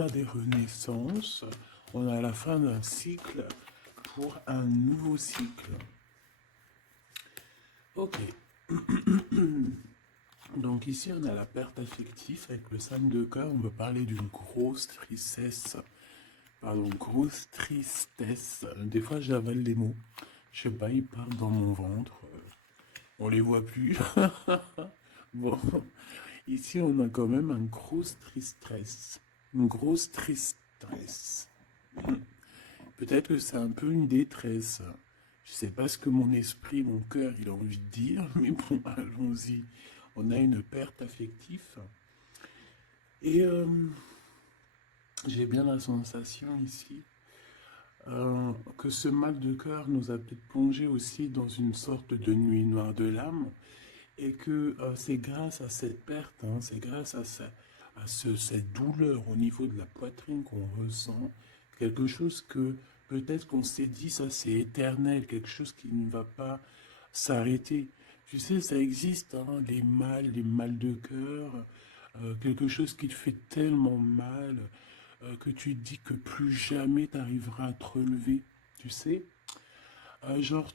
a des renaissances, on a la fin d'un cycle pour un nouveau cycle. Ok. Donc ici, on a la perte affective avec le 5 de cœur. On veut parler d'une grosse tristesse. Pardon, grosse tristesse. Des fois, j'avale les mots. Je sais pas, ils partent dans mon ventre. On les voit plus. Bon, ici, on a quand même une grosse tristesse. Une grosse tristesse. Peut-être que c'est un peu une détresse. Je sais pas ce que mon esprit, mon cœur, il a envie de dire, mais bon, allons-y. On a une perte affective. Et j'ai bien la sensation ici que ce mal de cœur nous a peut-être plongé aussi dans une sorte de nuit noire de l'âme. Et que c'est grâce à cette perte, hein, c'est grâce à, cette douleur au niveau de la poitrine qu'on ressent, quelque chose que peut-être qu'on s'est dit, ça c'est éternel, quelque chose qui ne va pas s'arrêter. Tu sais, ça existe, hein, les mal de cœur, quelque chose qui te fait tellement mal que tu te dis que plus jamais tu arriveras à te relever, tu sais. Genre,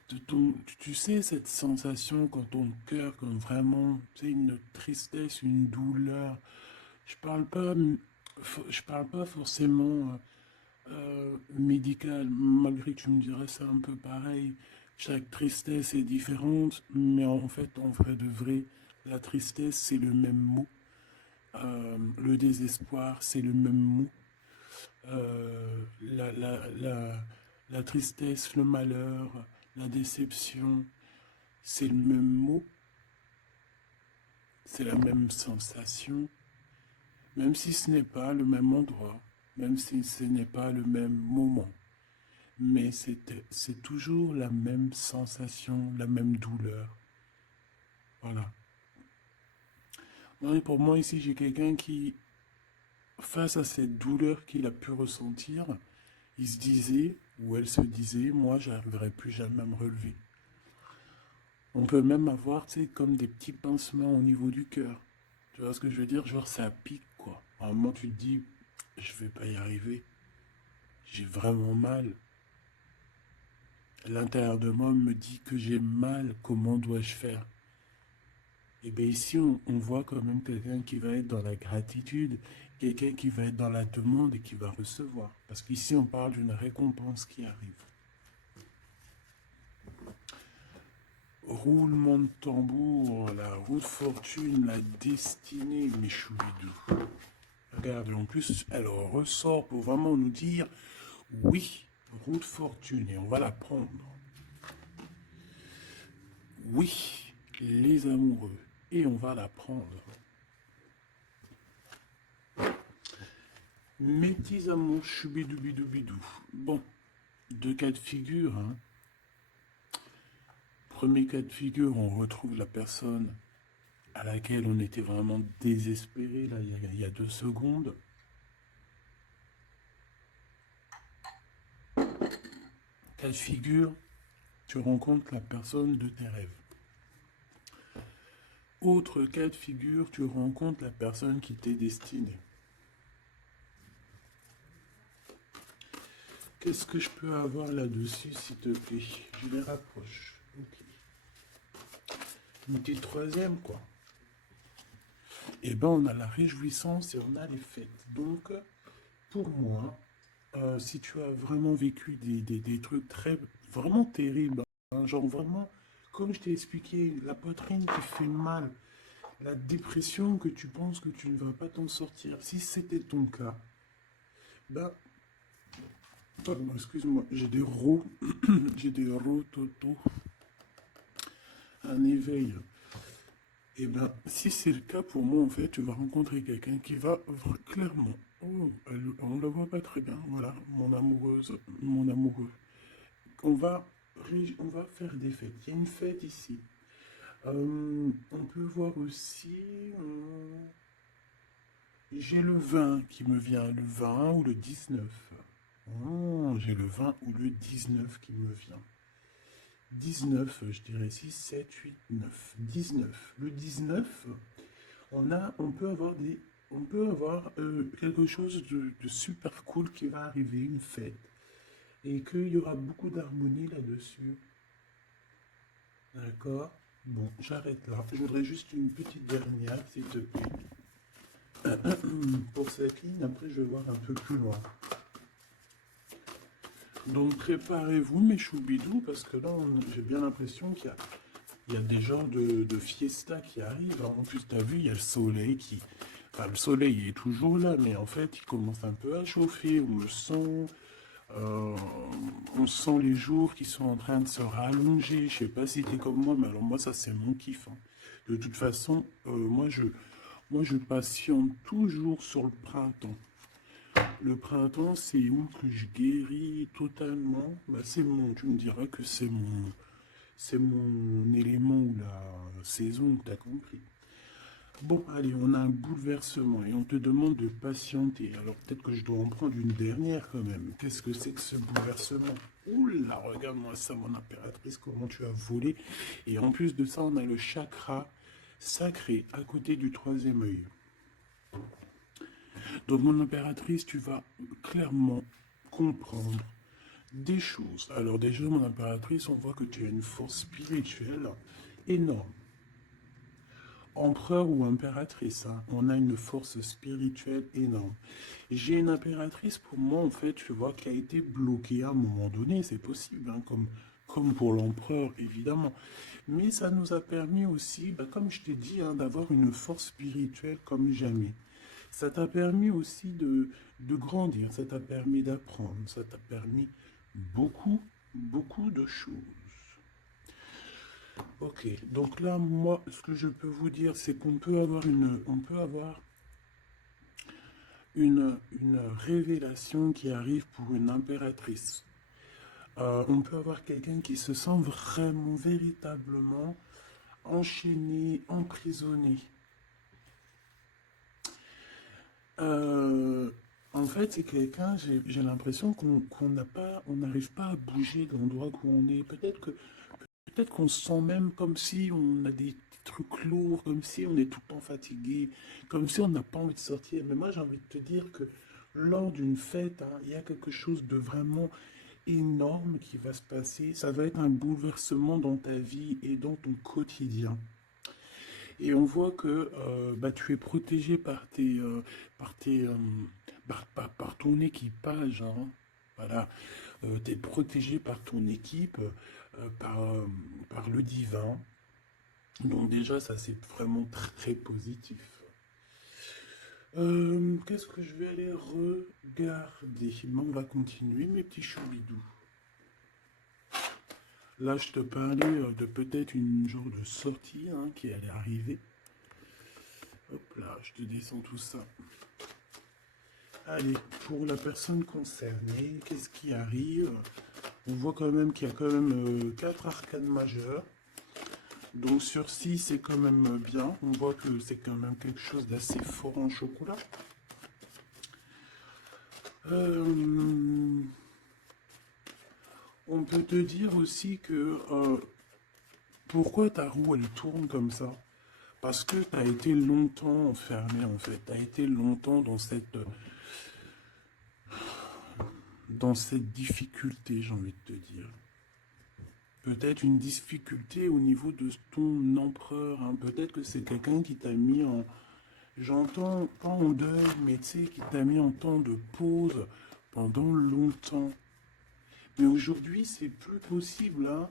tu sais, cette sensation quand ton cœur, quand vraiment, tu sais, une tristesse, une douleur. Je parle pas forcément médical, malgré que tu me dirais c'est un peu pareil. Chaque tristesse est différente, mais en fait, en vrai de vrai, la tristesse, c'est le même mot. Le désespoir, c'est le même mot. La tristesse, le malheur, la déception, c'est le même mot, c'est la même sensation, même si ce n'est pas le même endroit, même si ce n'est pas le même moment. Mais c'est toujours la même sensation, la même douleur. Voilà. Non, et pour moi, ici, j'ai quelqu'un qui, face à cette douleur qu'il a pu ressentir, il se disait, ou elle se disait, moi, j'arriverai plus jamais à me relever. On peut même avoir, tu sais, comme des petits pincements au niveau du cœur. Tu vois ce que je veux dire? Genre, ça pique, quoi. À un moment, tu te dis, je vais pas y arriver. J'ai vraiment mal. L'intérieur de moi me dit que j'ai mal. Comment dois-je faire? Et bien ici, on voit quand même quelqu'un qui va être dans la gratitude, quelqu'un qui va être dans la demande et qui va recevoir. Parce qu'ici, on parle d'une récompense qui arrive. Roulement de tambour, la roue de fortune, la destinée, mes choubidous. Regarde, en plus, elle ressort pour vraiment nous dire, oui, roue de fortune, et on va la prendre. Oui, les amoureux, et on va la prendre. Mes petits amours, choubidoubidou. Bon, deux cas de figure, hein. Premier cas de figure, on retrouve la personne à laquelle on était vraiment désespéré, là, il y a 2 secondes. Cas de figure, tu rencontres la personne de tes rêves. Autre cas de figure, tu rencontres la personne qui t'est destinée. Qu'est-ce que je peux avoir là-dessus, s'il te plaît? Je les rapproche. Ok. Une petite troisième, quoi. Eh ben, on a la réjouissance et on a les fêtes. Donc, pour moi, si tu as vraiment vécu des trucs vraiment terribles, hein, genre vraiment, comme je t'ai expliqué, la poitrine qui fait mal, la dépression que tu penses que tu ne vas pas t'en sortir, si c'était ton cas, ben, pardon, excuse-moi, j'ai des rots, j'ai des rototos, un éveil. Et ben, si c'est le cas pour moi, en fait, tu vas rencontrer quelqu'un qui va clairement, oh, on ne le voit pas très bien, voilà, mon amoureuse, mon amoureux. On va, on va faire des fêtes. Il y a une fête ici. On peut voir aussi, j'ai le 20 qui me vient, le 20 ou le 19. Oh, j'ai le 20 ou le 19 qui me vient. 19, je dirais 6, 7, 8, 9. 19. Le 19, on peut avoir on peut avoir quelque chose de super cool qui va arriver, une fête, et qu'il y aura beaucoup d'harmonie là-dessus. D'accord? Bon, j'arrête là. Je voudrais juste une petite dernière, s'il te plaît. Pour cette ligne, après je vais voir un peu plus loin. Donc préparez-vous mes choubidous, parce que là, j'ai bien l'impression qu'il y a des genres de fiesta qui arrivent. En plus, tu as vu, il y a le soleil qui... Enfin, le soleil est toujours là, mais en fait, il commence un peu à chauffer. Euh, on sent les jours qui sont en train de se rallonger. Je sais pas si t'es comme moi, mais alors moi, ça, c'est mon kiff, hein. De toute façon, moi, je patiente toujours sur le printemps. Le printemps, c'est où que je guéris totalement. Bah, tu me diras que c'est mon élément ou la saison, t'as compris. Bon, allez, on a un bouleversement et on te demande de patienter. Alors peut-être que je dois en prendre une dernière quand même. Qu'est-ce que c'est que ce bouleversement? Ouh là, regarde-moi ça, mon impératrice, comment tu as volé. Et en plus de ça, on a le chakra sacré à côté du troisième œil. Donc mon impératrice, tu vas clairement comprendre des choses. Alors déjà, mon impératrice, on voit que tu as une force spirituelle énorme. Empereur ou impératrice, hein, on a une force spirituelle énorme. J'ai une impératrice pour moi, en fait, je vois, qui a été bloquée à un moment donné, c'est possible, hein, comme pour l'empereur, évidemment. Mais ça nous a permis aussi, bah, comme je t'ai dit, hein, d'avoir une force spirituelle comme jamais. Ça t'a permis aussi de grandir, ça t'a permis d'apprendre, ça t'a permis beaucoup, beaucoup de choses. Ok, donc là, moi, ce que je peux vous dire, c'est qu'on peut avoir une révélation qui arrive pour une impératrice. On peut avoir quelqu'un qui se sent vraiment, véritablement enchaîné, emprisonné. Euh, En fait, c'est quelqu'un, j'ai l'impression qu'on n'a pas, on n'arrive pas à bouger de l'endroit où on est. Peut-être qu'on se sent même comme si on a des trucs lourds, comme si on est tout le temps fatigué, comme si on n'a pas envie de sortir. Mais moi, j'ai envie de te dire que lors d'une fête, hein, il y a quelque chose de vraiment énorme qui va se passer. Ça va être un bouleversement dans ta vie et dans ton quotidien. Et on voit que bah, tu es protégé par tes, par ton équipage, hein. Voilà. Tu es protégé par ton équipe, par le divin. Donc déjà, ça c'est vraiment très positif. Qu'est-ce que je vais aller regarder? Bon, on va continuer, mes petits choubidous. Là, je te parlais de peut-être une genre de sortie, hein, qui allait arriver. Hop là, je te descends tout ça. Allez, pour la personne concernée, qu'est-ce qui arrive? On voit quand même qu'il y a quand même 4 arcanes majeures. Donc sur 6, c'est quand même bien. On voit que c'est quand même quelque chose d'assez fort en chocolat. On peut te dire aussi que pourquoi ta roue elle tourne comme ça? Parce que tu as été longtemps enfermé en fait. Tu as été longtemps dans cette difficulté, j'ai envie de te dire. Peut-être une difficulté au niveau de ton empereur, hein. Peut-être que c'est quelqu'un qui t'a mis en, j'entends pas en deuil, mais tu sais, qui t'a mis en temps de pause pendant longtemps. Mais aujourd'hui, c'est plus possible, hein.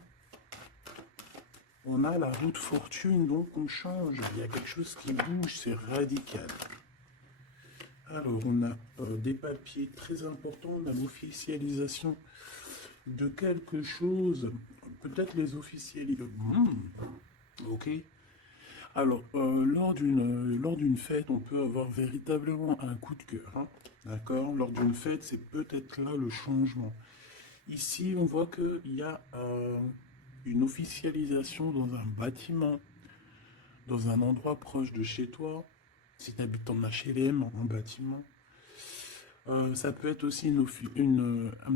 On a la roue de fortune, donc on change. Il y a quelque chose qui bouge, c'est radical. Alors, on a des papiers très importants, on a l'officialisation de quelque chose. Peut-être les officialiser. Ok. Alors, lors d'une fête, on peut avoir véritablement un coup de cœur, hein. D'accord? Lors d'une fête, c'est peut-être là le changement. Ici, on voit qu'il y a une officialisation dans un bâtiment, dans un endroit proche de chez toi. Si tu habites en HLM, en bâtiment. Ça peut être aussi un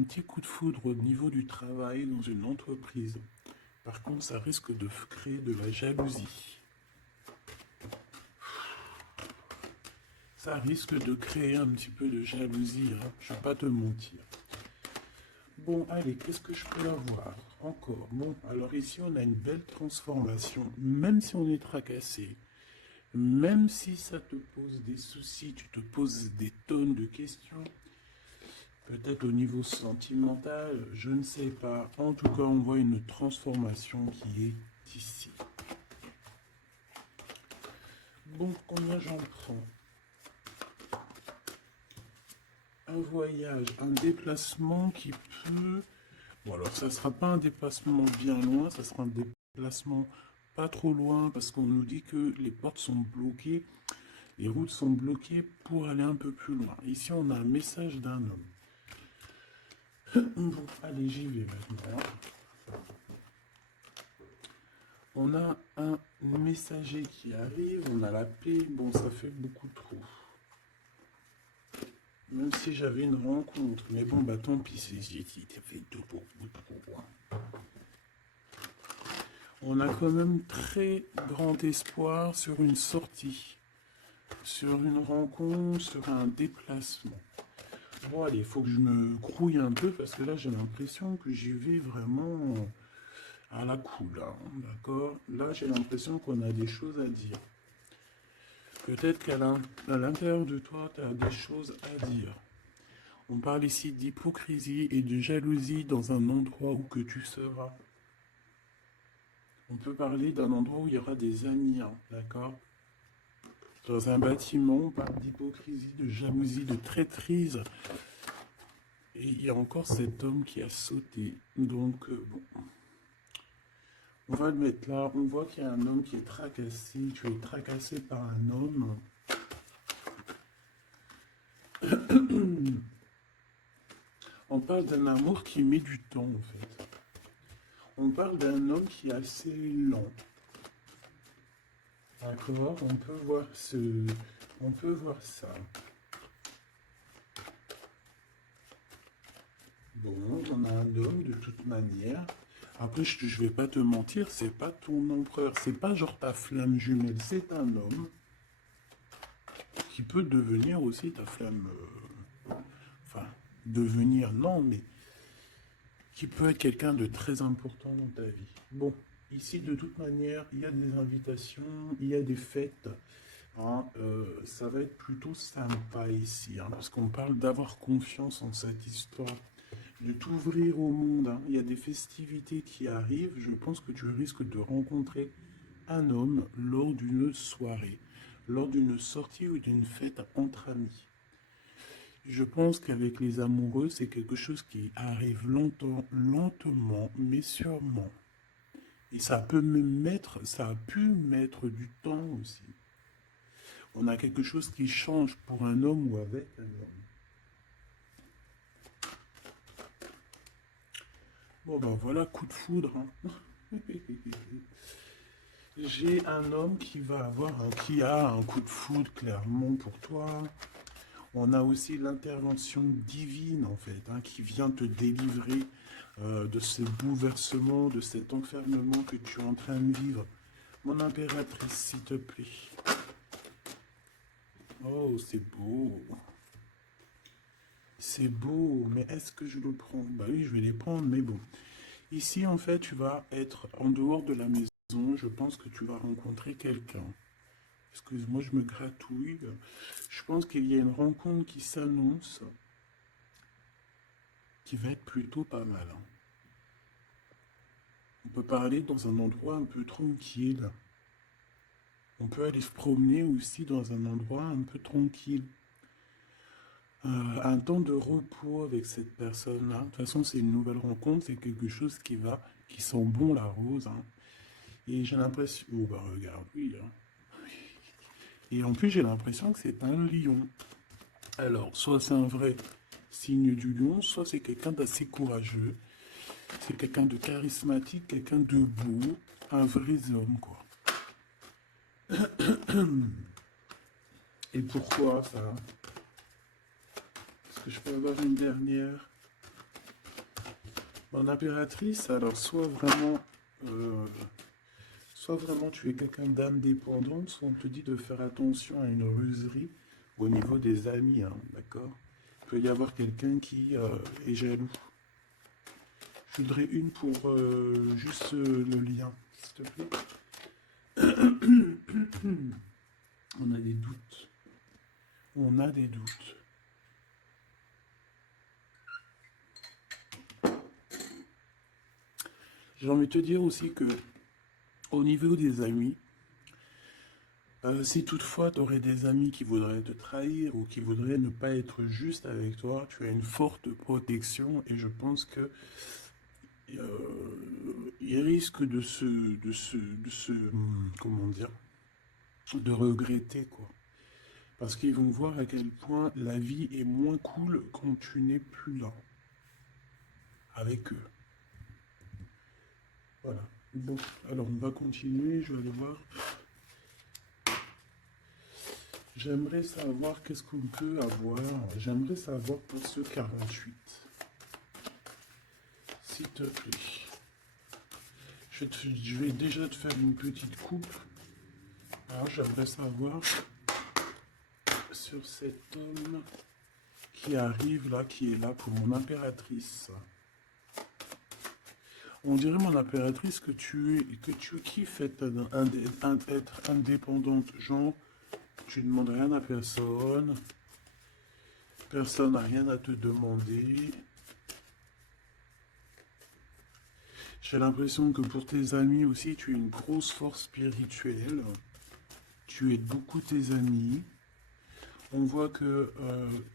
petit coup de foudre au niveau du travail dans une entreprise. Par contre, ça risque de créer de la jalousie. ça risque de créer un petit peu de jalousie, hein, je ne vais pas te mentir. Bon, allez, qu'est-ce que je peux avoir encore? Bon, alors ici, on a une belle transformation, même si on est tracassé, même si ça te pose des soucis, tu te poses des tonnes de questions, peut-être au niveau sentimental, je ne sais pas. En tout cas, on voit une transformation qui est ici. Bon, combien j'en prends? Un voyage, un déplacement qui peut... Bon, alors ça ne sera pas un déplacement bien loin, ça sera un déplacement pas trop loin parce qu'on nous dit que les portes sont bloquées, les routes sont bloquées pour aller un peu plus loin. Ici, on a un message d'un homme. Bon, allez, j'y vais maintenant. On a un messager qui arrive, on a la paix. Bon, ça fait beaucoup trop. Même si j'avais une rencontre. Mais bon, bah tant pis, ça fait beaucoup trop. On a quand même très grand espoir sur une sortie, sur une rencontre, sur un déplacement. Bon, allez, il faut que je me grouille un peu parce que là, j'ai l'impression que j'y vais vraiment à la cool, hein, d'accord? Là, j'ai l'impression qu'on a des choses à dire. Peut-être qu'à l'intérieur de toi, tu as des choses à dire. On parle ici d'hypocrisie et de jalousie dans un endroit où que tu seras. On peut parler d'un endroit où il y aura des amis, hein, d'accord? Dans un bâtiment, on parle d'hypocrisie, de jalousie, de traîtrise. Et il y a encore cet homme qui a sauté. Donc, bon. On va le mettre là. On voit qu'il y a un homme qui est tracassé. Tu es tracassé par un homme. On parle d'un amour qui met du temps, en fait. On parle d'un homme qui est assez lent. D'accord? On peut voir ça. Bon, on a un homme de toute manière. Après, je vais pas te mentir, c'est pas ton empereur, c'est pas genre ta flamme jumelle, c'est un homme qui peut devenir aussi ta flamme. Enfin, devenir, non, mais qui peut être quelqu'un de très important dans ta vie. Bon, ici, de toute manière, il y a des invitations, il y a des fêtes. Hein, ça va être plutôt sympa ici, hein, parce qu'on parle d'avoir confiance en cette histoire, de t'ouvrir au monde. Hein. Il y a des festivités qui arrivent. Je pense que tu risques de rencontrer un homme lors d'une soirée, lors d'une sortie ou d'une fête entre amis. Je pense qu'avec les amoureux, c'est quelque chose qui arrive lentement, mais sûrement. Et ça a pu mettre du temps aussi. On a quelque chose qui change pour un homme ou avec un homme. Bon ben voilà, coup de foudre. Hein. J'ai un homme qui qui a un coup de foudre clairement pour toi. On a aussi l'intervention divine en fait, hein, qui vient te délivrer de ce bouleversement, de cet enfermement que tu es en train de vivre. Mon impératrice, s'il te plaît. Oh, c'est beau. C'est beau, mais est-ce que je le prends? Bah oui, je vais les prendre, mais bon. Ici, en fait, tu vas être en dehors de la maison. Je pense que tu vas rencontrer quelqu'un. Excuse-moi, je me gratouille. Je pense qu'il y a une rencontre qui s'annonce, qui va être plutôt pas mal. Hein. On peut parler dans un endroit un peu tranquille. On peut aller se promener aussi dans un endroit un peu tranquille. Un temps de repos avec cette personne-là. De toute façon, c'est une nouvelle rencontre, c'est quelque chose qui sent bon la rose. Hein. Et j'ai l'impression... Oh bah regarde, oui. Hein. Et en plus, j'ai l'impression que c'est un lion. Alors, soit c'est un vrai signe du lion, soit c'est quelqu'un d'assez courageux. C'est quelqu'un de charismatique, quelqu'un de beau, un vrai homme, quoi. Et pourquoi ça? Est-ce que je peux avoir une dernière? Mon impératrice, alors soit vraiment tu es quelqu'un d'indépendante, soit on te dit de faire attention à une ruserie au niveau des amis, hein, d'accord? Il peut y avoir quelqu'un qui est jaloux. Je voudrais une pour juste le lien, s'il te plaît. On a des doutes. On a des doutes. J'ai envie de te dire aussi que au niveau des amis, si toutefois tu aurais des amis qui voudraient te trahir ou qui voudraient ne pas être juste avec toi, tu as une forte protection et je pense que ils risquent comment dire, de regretter quoi. Parce qu'ils vont voir à quel point la vie est moins cool quand tu n'es plus là avec eux. Voilà. Bon, alors on va continuer, je vais aller voir. J'aimerais savoir qu'est-ce qu'on peut avoir. J'aimerais savoir pour ce 48. S'il te plaît. Je vais déjà te faire une petite coupe. Alors j'aimerais savoir sur cet homme qui arrive là, qui est là pour mon impératrice. On dirait, mon impératrice, que tu kiffes être indépendante. Genre, tu ne demandes rien à personne. Personne n'a rien à te demander. J'ai l'impression que pour tes amis aussi, tu as une grosse force spirituelle. Tu aides beaucoup tes amis. On voit que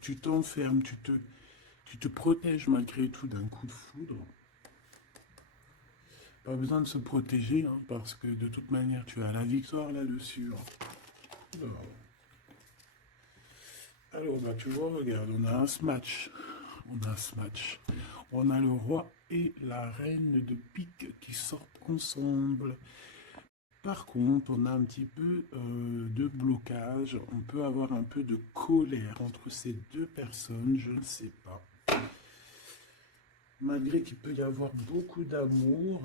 tu t'enfermes, tu te protèges malgré tout d'un coup de foudre. Pas besoin de se protéger, hein, parce que de toute manière, tu as la victoire là-dessus. Hein. Alors, bah, tu vois, regarde, on a un smash. On a le roi et la reine de pique qui sortent ensemble. Par contre, on a un petit peu de blocage. On peut avoir un peu de colère entre ces deux personnes, je ne sais pas. Malgré qu'il peut y avoir beaucoup d'amour,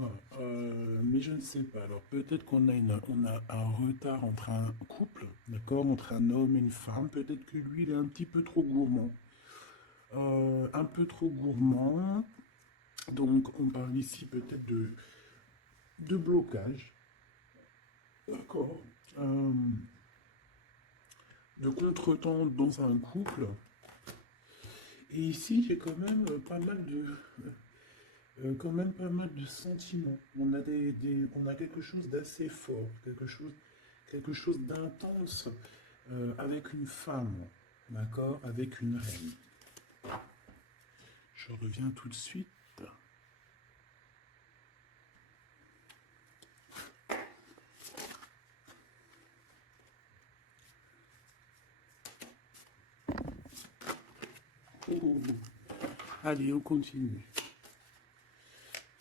mais je ne sais pas. Alors peut-être qu'on a, on a un retard entre un couple, d'accord, entre un homme et une femme. Peut-être que lui, il est un petit peu trop gourmand. Un peu trop gourmand. Donc on parle ici peut-être de blocage. D'accord. De contretemps dans un couple. Et ici, j'ai quand même pas mal de sentiments. On a on a quelque chose d'assez fort, quelque chose d'intense avec une femme, d'accord, avec une reine. Je reviens tout de suite. Oh. Allez, on continue.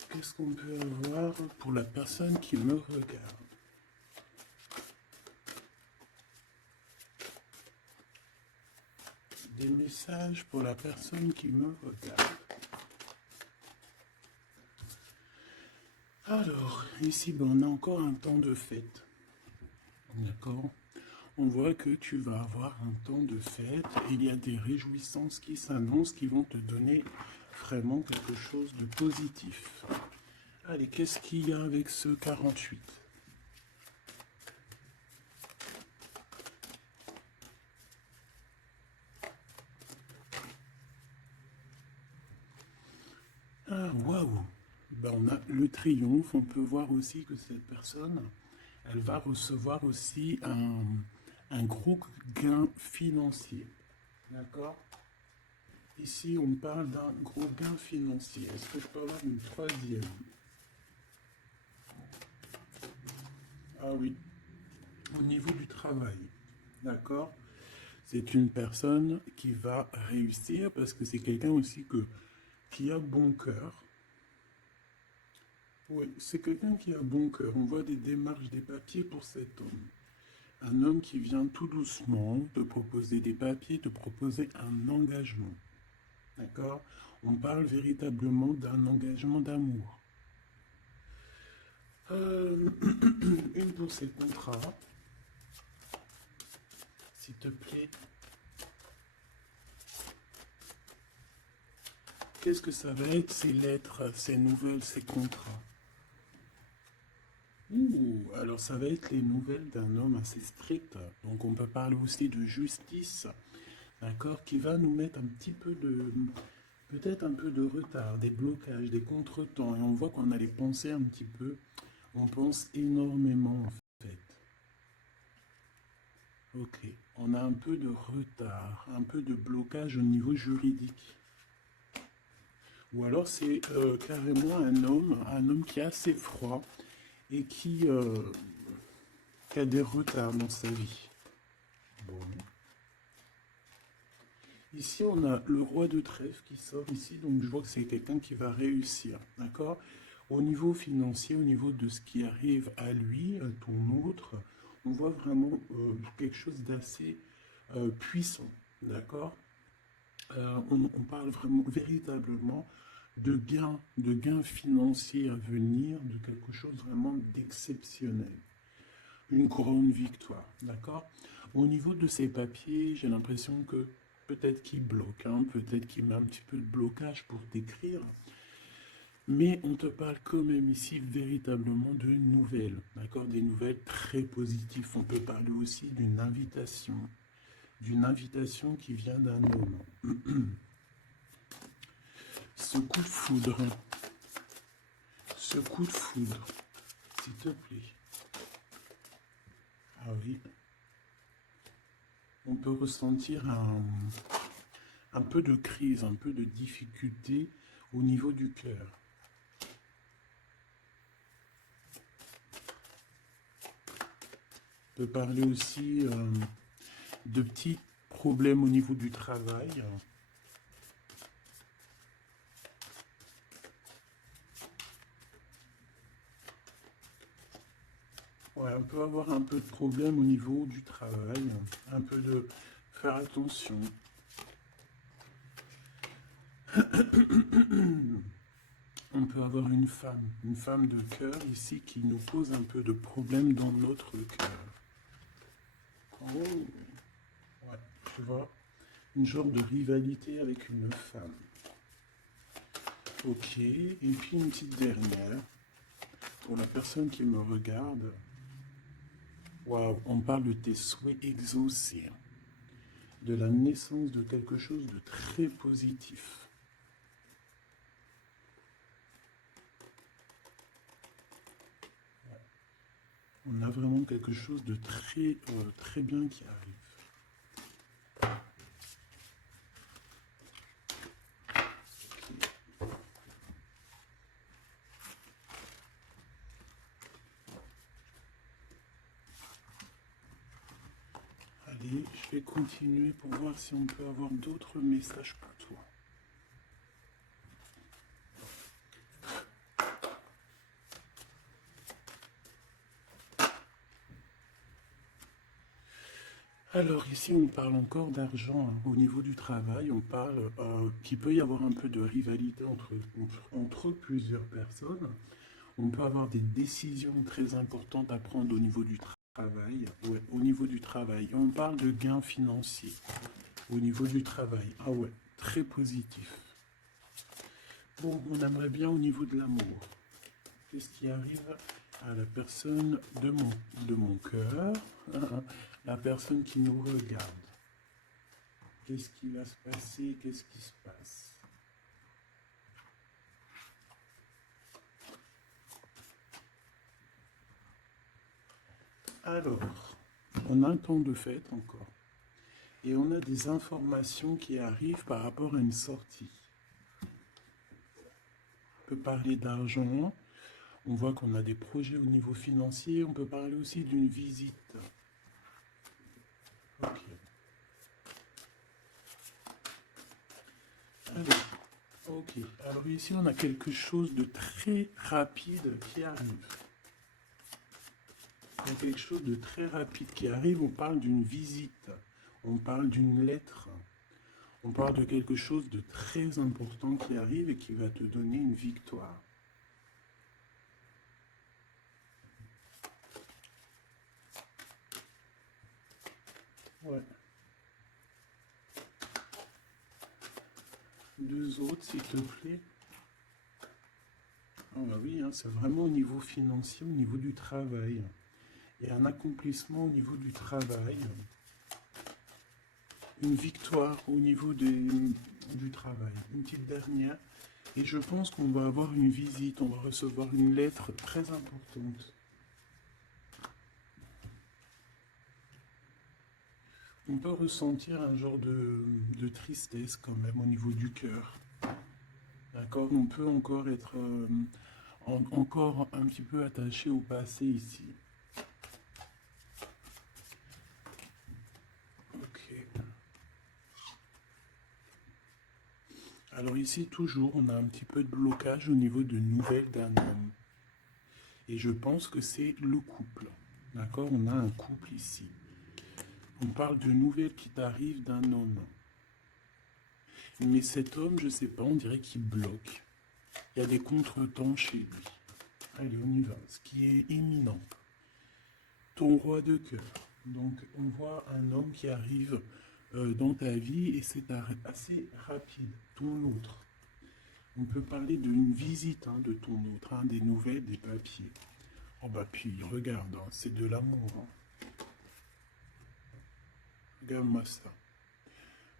Qu'est-ce qu'on peut avoir pour la personne qui me regarde? Des messages pour la personne qui me regarde. Alors, ici, ben, on a encore un temps de fête. D'accord? On voit que tu vas avoir un temps de fête. Il y a des réjouissances qui s'annoncent, qui vont te donner vraiment quelque chose de positif. Allez, qu'est-ce qu'il y a avec ce 48? Ah, waouh! Ben, on a le triomphe. On peut voir aussi que cette personne, elle va recevoir aussi un gros gain financier. D'accord? Ici, on parle d'un gros gain financier. Est-ce que je peux avoir une troisième? Ah oui, au niveau du travail. D'accord? C'est une personne qui va réussir parce que c'est quelqu'un aussi qui a bon cœur. Oui, c'est quelqu'un qui a bon cœur. On voit des démarches, des papiers pour cet homme. Un homme qui vient tout doucement te proposer des papiers, te proposer un engagement. D'accord? On parle véritablement d'un engagement d'amour. Une pour ces contrats, s'il te plaît. Qu'est-ce que ça va être ces lettres, ces nouvelles, ces contrats? Ouh, alors ça va être les nouvelles d'un homme assez strict. Donc on peut parler aussi de justice, d'accord, qui va nous mettre un petit peu de, peut-être un peu de retard, des blocages, des contretemps. Et on voit qu'on a les pensées un petit peu. On pense énormément en fait. Ok, on a un peu de retard, un peu de blocage au niveau juridique. Ou alors c'est carrément un homme qui est assez froid et qui a des retards dans sa vie. Bon. Ici, on a le roi de trèfle qui sort ici, donc je vois que c'est quelqu'un qui va réussir, d'accord? Au niveau financier, au niveau de ce qui arrive à lui, à ton autre, on voit vraiment quelque chose d'assez puissant, d'accord? On parle vraiment, véritablement de gains financiers à venir, de quelque chose vraiment d'exceptionnel. Une grande victoire, d'accord? Au niveau de ces papiers, j'ai l'impression que peut-être qu'il bloque, hein, peut-être qu'il met un petit peu de blocage pour t'écrire, mais on te parle quand même ici véritablement de nouvelles, d'accord? Des nouvelles très positives. On peut parler aussi d'une invitation qui vient d'un homme. Ce coup de foudre, s'il te plaît. Ah oui, on peut ressentir un peu de crise, un peu de difficulté au niveau du cœur. On peut parler aussi de petits problèmes au niveau du travail. Ouais, on peut avoir un peu de problème au niveau du travail, un peu de faire attention. On peut avoir une femme de cœur ici qui nous pose un peu de problème dans notre cœur. Oh, ouais, tu vois, une genre de rivalité avec une femme. Ok, et puis une petite dernière, pour la personne qui me regarde. Waouh, on parle de tes souhaits exaucés, de la naissance de quelque chose de très positif. On a vraiment quelque chose de très bien qui arrive. Allez, je vais continuer pour voir si on peut avoir d'autres messages pour toi. Alors ici, on parle encore d'argent, hein. Au niveau du travail, on parle qu'il peut y avoir un peu de rivalité entre plusieurs personnes. On peut avoir des décisions très importantes à prendre au niveau du travail. Ouais, au niveau du travail. On parle de gains financiers au niveau du travail. Ah ouais, très positif. Bon, on aimerait bien au niveau de l'amour. Qu'est-ce qui arrive à la personne de mon cœur, la personne qui nous regarde? Qu'est-ce qui va se passer? Qu'est-ce qui se passe? Alors, on a un temps de fête encore. Et on a des informations qui arrivent par rapport à une sortie. On peut parler d'argent. On voit qu'on a des projets au niveau financier. On peut parler aussi d'une visite. Ok. Alors, ok. Alors ici, on a quelque chose de très rapide qui arrive. Il y a quelque chose de très rapide qui arrive. On parle d'une visite. On parle d'une lettre. On parle de quelque chose de très important qui arrive et qui va te donner une victoire. Ouais. deux autres, s'il te plaît. Ah bah oui, hein, c'est vraiment au niveau financier, au niveau du travail. Il y a un accomplissement au niveau du travail, une victoire au niveau du travail, une petite dernière. Et je pense qu'on va avoir une visite, on va recevoir une lettre très importante. On peut ressentir un genre de tristesse quand même au niveau du cœur. D'accord? On peut encore être encore un petit peu attaché au passé ici. Ok. Alors ici, toujours, on a un petit peu de blocage au niveau de nouvelles d'un homme. Et je pense que c'est le couple. D'accord? On a un couple ici. On parle de nouvelles qui t'arrivent d'un homme. Mais cet homme, je sais pas, on dirait qu'il bloque. Il y a des contretemps chez lui. Allez, on y va. Ce qui est imminent. Ton roi de cœur. Donc, on voit un homme qui arrive dans ta vie et c'est assez rapide. Ton autre. On peut parler d'une visite de ton autre, des nouvelles, des papiers. Oh bah puis, regarde, c'est de l'amour. Regarde-moi ça.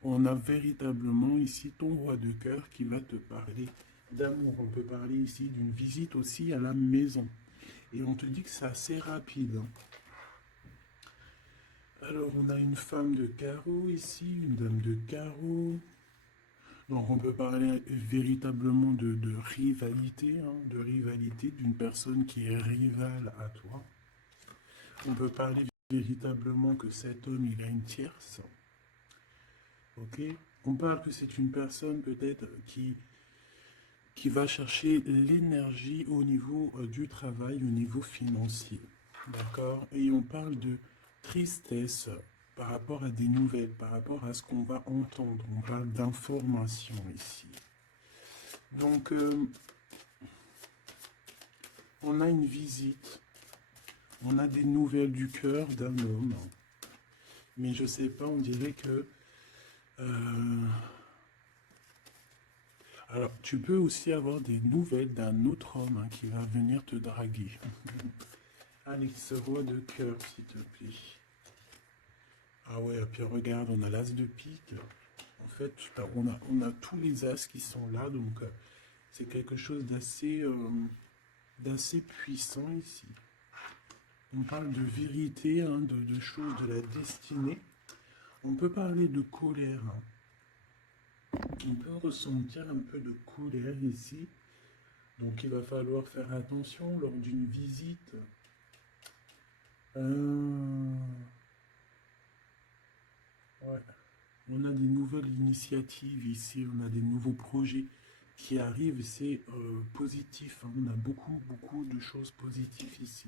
On a véritablement ici ton roi de cœur qui va te parler d'amour. On peut parler ici d'une visite aussi à la maison. Et on te dit que c'est assez rapide. Alors, on a une femme de carreau ici, une dame de carreau. Donc, on peut parler véritablement de rivalité, de rivalité d'une personne qui est rivale à toi. On peut parler véritablement que cet homme, il a une tierce. Ok? On parle que c'est une personne peut-être qui va chercher l'énergie au niveau du travail, au niveau financier. D'accord? Et on parle de tristesse par rapport à des nouvelles, par rapport à ce qu'on va entendre. On parle d'information ici. Donc, on a une visite, on a des nouvelles du cœur d'un homme. Mais je sais pas, on dirait que... Alors, tu peux aussi avoir des nouvelles d'un autre homme qui va venir te draguer. Alex, roi de cœur, s'il te plaît. Ah ouais, et puis regarde, on a l'as de pique. En fait, on a tous les as qui sont là, donc c'est quelque chose d'assez puissant ici. On parle de vérité, de choses de la destinée. On peut parler de colère. On peut ressentir un peu de colère ici. Donc il va falloir faire attention lors d'une visite. Ouais. On a des nouvelles initiatives ici, on a des nouveaux projets qui arrivent, c'est positif. On a beaucoup de choses positives ici.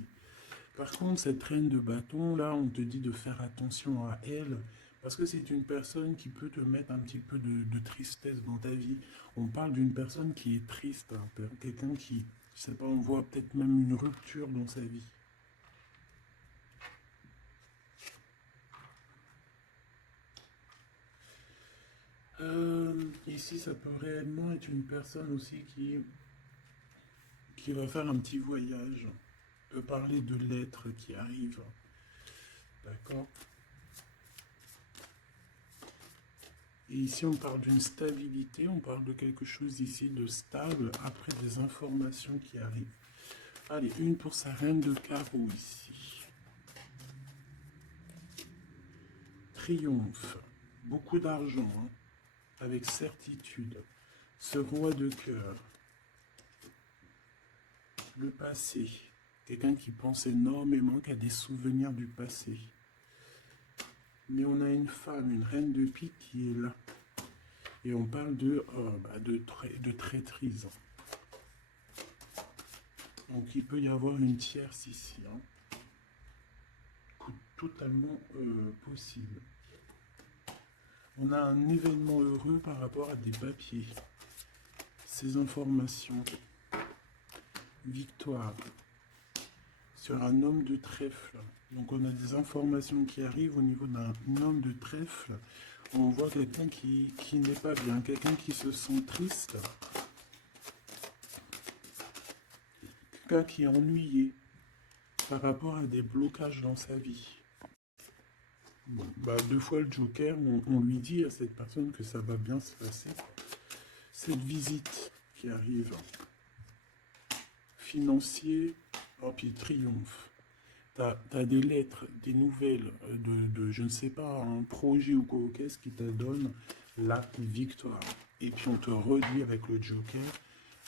Par contre, cette reine de bâton, là, on te dit de faire attention à elle, parce que c'est une personne qui peut te mettre un petit peu de tristesse dans ta vie. On parle d'une personne qui est triste, quelqu'un qui, je sais pas, on voit peut-être même une rupture dans sa vie. Ici, ça peut réellement être une personne aussi qui va faire un petit voyage. On peut parler de lettres qui arrivent. D'accord? Et ici, on parle d'une stabilité, on parle de quelque chose ici de stable après des informations qui arrivent. Allez, une pour sa reine de carreau ici. Triomphe. Beaucoup d'argent, avec certitude. Ce roi de cœur. Le passé. Quelqu'un qui pense énormément, qui a des souvenirs du passé. Mais on a une femme, une reine de pique qui est là. Et on parle de traîtrise. Donc il peut y avoir une tierce ici. Totalement possible. On a un événement heureux par rapport à des papiers. Ces informations. Victoire. Sur un homme de trèfle. Donc on a des informations qui arrivent au niveau d'un homme de trèfle. On voit quelqu'un qui n'est pas bien, quelqu'un qui se sent triste, quelqu'un qui est ennuyé par rapport à des blocages dans sa vie. Bon, bah, deux fois le Joker, on lui dit à cette personne que ça va bien se passer. Cette visite qui arrive, financier, oh, puis triomphe. T'as des lettres, des nouvelles de, je ne sais pas, un projet ou quoi, qu'est-ce qui te donne la victoire. Et puis on te redit avec le Joker,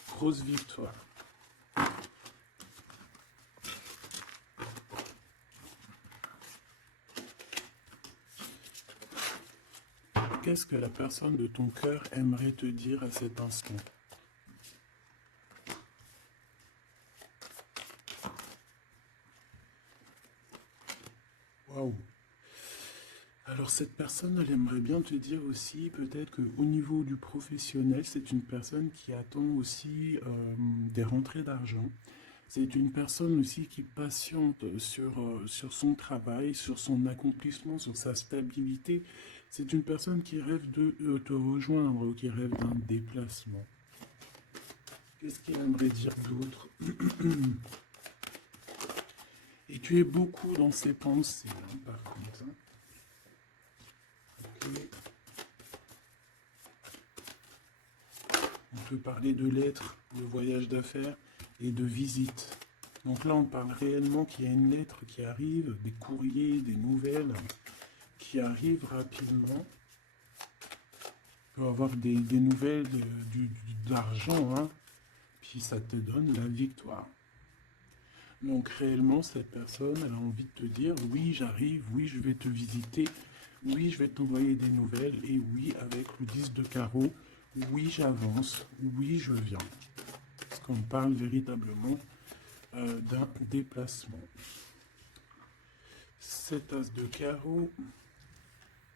grosse victoire. Qu'est-ce que la personne de ton cœur aimerait te dire à cet instant? Waouh! Alors cette personne, elle aimerait bien te dire aussi peut-être qu'au niveau du professionnel, c'est une personne qui attend aussi des rentrées d'argent. C'est une personne aussi qui patiente sur son travail, sur son accomplissement, sur sa stabilité. C'est une personne qui rêve de te rejoindre, qui rêve d'un déplacement. Qu'est-ce qu'il aimerait dire d'autre? Et tu es beaucoup dans ses pensées, hein, par contre. Hein. Okay. On peut parler de lettres, de voyage d'affaires et de visites. Donc là, on parle réellement qu'il y a une lettre qui arrive, des courriers, des nouvelles qui arrivent rapidement. On peut avoir des nouvelles d'argent, hein, puis ça te donne la victoire. Donc réellement, cette personne, elle a envie de te dire, oui, j'arrive, oui, je vais te visiter, oui, je vais t'envoyer des nouvelles, et oui, avec le 10 de carreau, oui, j'avance, oui, je viens. Parce qu'on parle véritablement d'un déplacement. Cet as de carreau,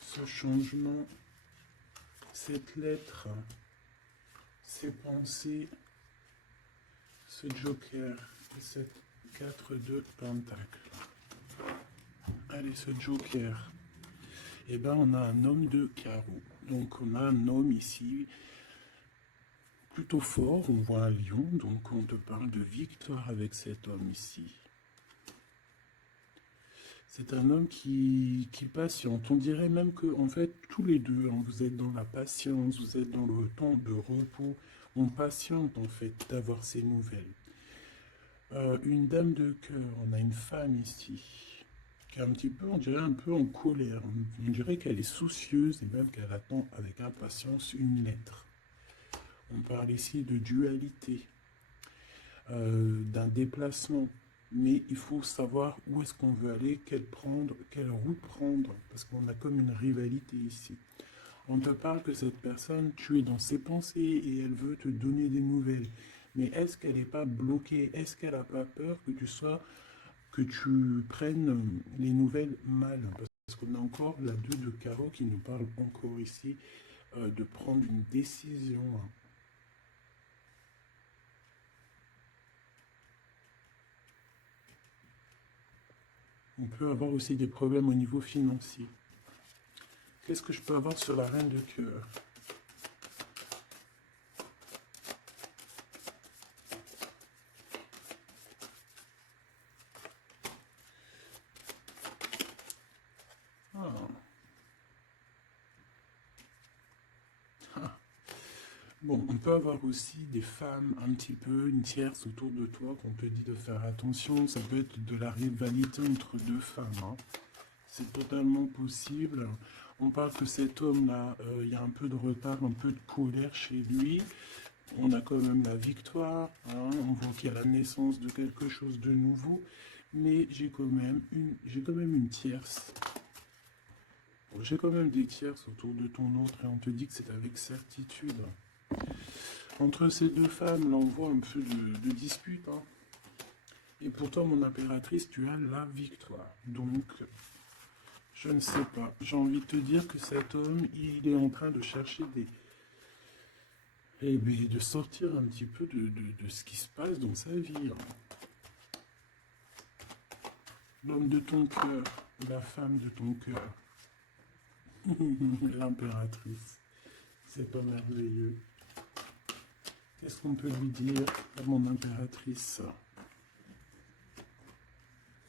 ce changement, cette lettre, ces pensées, ce joker et cette 4 de pentacle. Allez, ce joker. Eh bien, on a un homme de carreau. Donc, on a un homme ici plutôt fort. On voit un lion. Donc, on te parle de victoire avec cet homme ici. C'est un homme qui patiente. On dirait même que, en fait, tous les deux, hein, vous êtes dans la patience, vous êtes dans le temps de repos. On patiente, en fait, d'avoir ces nouvelles. Une dame de cœur, on a une femme ici, qui est un petit peu, on dirait un peu en colère. On dirait qu'elle est soucieuse et même qu'elle attend avec impatience une lettre. On parle ici de dualité, d'un déplacement. Mais il faut savoir où est-ce qu'on veut aller, quelle route prendre, parce qu'on a comme une rivalité ici. On te parle que cette personne, tu es dans ses pensées et elle veut te donner des nouvelles. Mais est-ce qu'elle n'est pas bloquée? Est-ce qu'elle n'a pas peur que tu prennes les nouvelles mal? Parce qu'on a encore la 2 de carreau qui nous parle encore ici de prendre une décision. On peut avoir aussi des problèmes au niveau financier. Qu'est-ce que je peux avoir sur la reine de cœur? Bon, on peut avoir aussi des femmes un petit peu, une tierce autour de toi qu'on te dit de faire attention. Ça peut être de la rivalité entre deux femmes. Hein. C'est totalement possible. On parle que cet homme-là, il y a un peu de retard, un peu de colère chez lui. On a quand même la victoire. Hein. On voit qu'il y a la naissance de quelque chose de nouveau. Mais j'ai quand même une tierce. Bon, j'ai quand même des tierces autour de ton autre et on te dit que c'est avec certitude. Entre ces deux femmes, là, on voit un peu de dispute. Hein. Et pourtant, mon impératrice, tu as la victoire. Donc, je ne sais pas. J'ai envie de te dire que cet homme, il est en train de chercher de sortir un petit peu de ce qui se passe dans sa vie. Hein. L'homme de ton cœur, la femme de ton cœur. L'impératrice. C'est pas merveilleux. Qu'est-ce qu'on peut lui dire à mon impératrice?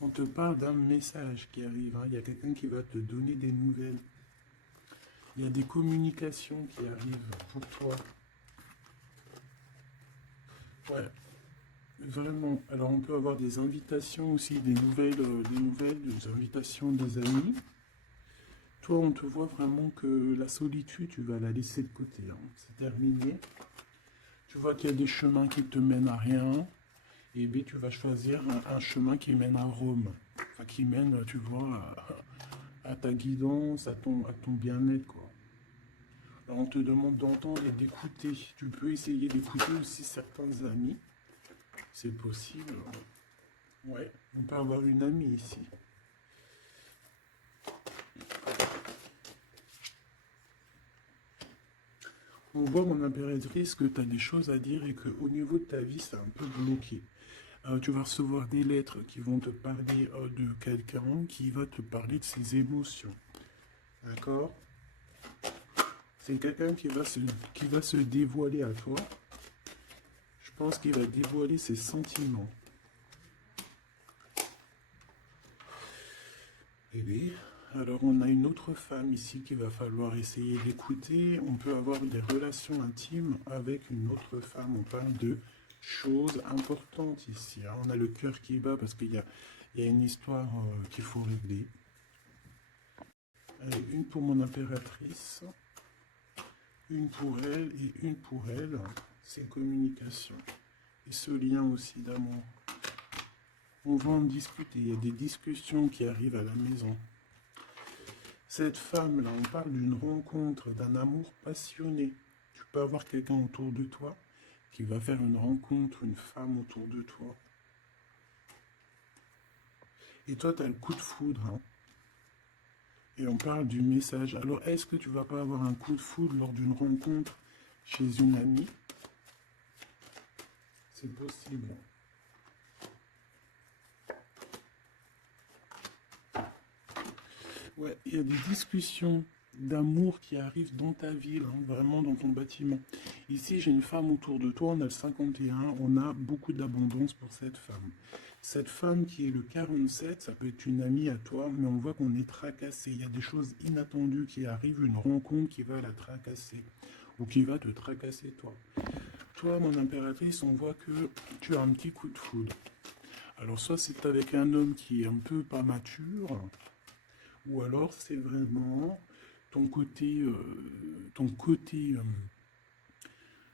On te parle d'un message qui arrive. Hein. Il y a quelqu'un qui va te donner des nouvelles. Il y a des communications qui arrivent pour toi. Ouais, vraiment. Alors on peut avoir des invitations aussi, des invitations des amis. Toi, on te voit vraiment que la solitude, tu vas la laisser de côté. Hein. C'est terminé. Tu vois qu'il y a des chemins qui te mènent à rien. Et bien, tu vas choisir un chemin qui mène à Rome. Enfin, qui mène, tu vois, à ta guidance, à ton bien-être, quoi. Alors, on te demande d'entendre et d'écouter. Tu peux essayer d'écouter aussi certains amis. C'est possible. Ouais, on peut avoir une amie ici. On voit, mon impératrice, que tu as des choses à dire et qu'au niveau de ta vie, c'est un peu bloqué. Tu vas recevoir des lettres qui vont te parler de quelqu'un qui va te parler de ses émotions. D'accord? C'est quelqu'un qui va se dévoiler à toi. Je pense qu'il va dévoiler ses sentiments. Et oui. Alors on a une autre femme ici qu'il va falloir essayer d'écouter. On peut avoir des relations intimes avec une autre femme. On parle de choses importantes ici. Hein. On a le cœur qui bat parce qu'il y a une histoire qu'il faut régler. Allez, une pour mon impératrice, une pour elle et une pour elle. C'est communication. Et ce lien aussi d'amour. On va en discuter. Il y a des discussions qui arrivent à la maison. Cette femme-là, on parle d'une rencontre, d'un amour passionné. Tu peux avoir quelqu'un autour de toi qui va faire une rencontre, une femme autour de toi. Et toi, tu as le coup de foudre. Hein. Et on parle du message. Alors, est-ce que tu vas pas avoir un coup de foudre lors d'une rencontre chez une amie? C'est possible. Ouais, il y a des discussions d'amour qui arrivent dans ta ville, hein, vraiment dans ton bâtiment. Ici, j'ai une femme autour de toi, on a le 51, on a beaucoup d'abondance pour cette femme. Cette femme qui est le 47, ça peut être une amie à toi, mais on voit qu'on est tracassé. Il y a des choses inattendues qui arrivent, une rencontre qui va la tracasser, ou qui va te tracasser toi. Toi, mon impératrice, on voit que tu as un petit coup de foudre. Alors, soit c'est avec un homme qui est un peu pas mature, ou alors c'est vraiment ton côté,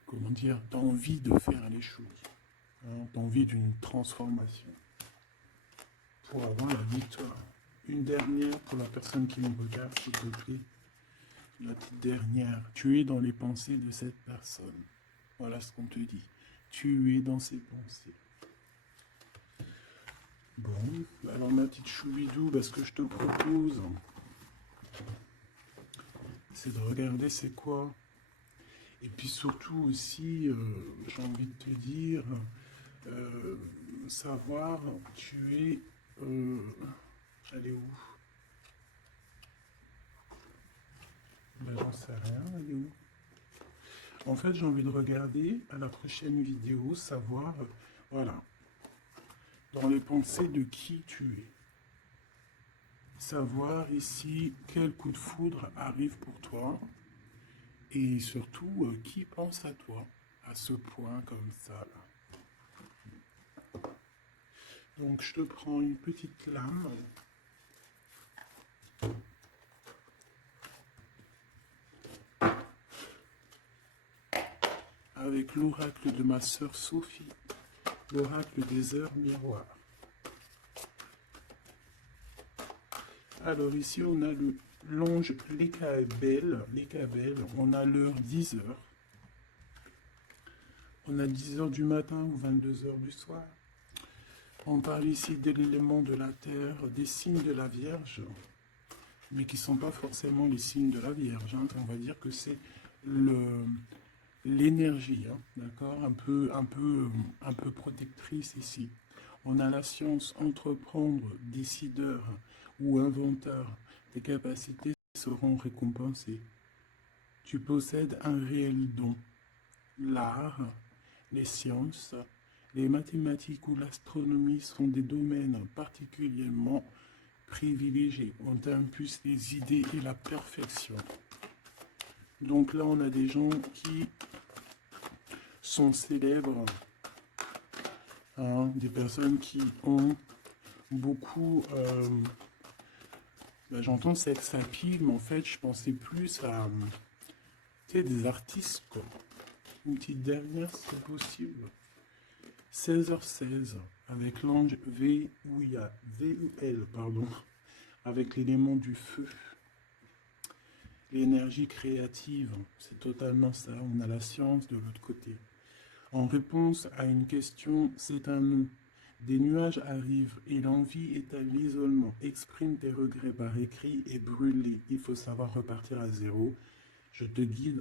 comment dire, t'as envie de faire les choses, hein, t'as envie d'une transformation pour avoir la victoire. Une dernière pour la personne qui me regarde, s'il te plaît. La petite dernière. Tu es dans les pensées de cette personne. Voilà ce qu'on te dit. Tu es dans ses pensées. Bon, alors ma petite choubidou, ce que je te propose, c'est de regarder c'est quoi. Et puis surtout aussi, j'ai envie de te dire, savoir, tu es... elle est où? J'en sais rien, elle est où? En fait, j'ai envie de regarder à la prochaine vidéo, savoir, voilà, dans les pensées de qui tu es. Savoir ici quel coup de foudre arrive pour toi. Et surtout, qui pense à toi à ce point comme ça là. Donc je te prends une petite lame. Avec l'oracle de ma sœur Sophie, l'oracle des heures miroirs. Alors ici on a l'ange Lécabel, on a l'heure 10 heures. On a 10 heures du matin ou 22 heures du soir. On parle ici de l'élément de la terre, des signes de la Vierge, mais qui ne sont pas forcément les signes de la Vierge. Hein. On va dire que c'est l'énergie, hein, d'accord, un peu protectrice ici. On a la science, entreprendre, décideur ou inventeur. Tes capacités seront récompensés. Tu possèdes un réel don. L'art, les sciences, les mathématiques ou l'astronomie sont des domaines particulièrement privilégiés. On t'impulse les idées et la perfection. Donc là, on a des gens qui sont célèbres, hein, des personnes qui ont beaucoup... j'entends sex appeal, mais en fait, je pensais plus à des artistes, quoi. Une petite dernière, si c'est possible. 16h16, avec l'ange VUL, pardon, avec l'élément du feu. L'énergie créative, c'est totalement ça. On a la science de l'autre côté. En réponse à une question, c'est un non. Des nuages arrivent et l'envie est à l'isolement. Exprime tes regrets par écrit et brûle-les. Il faut savoir repartir à zéro. Je te guide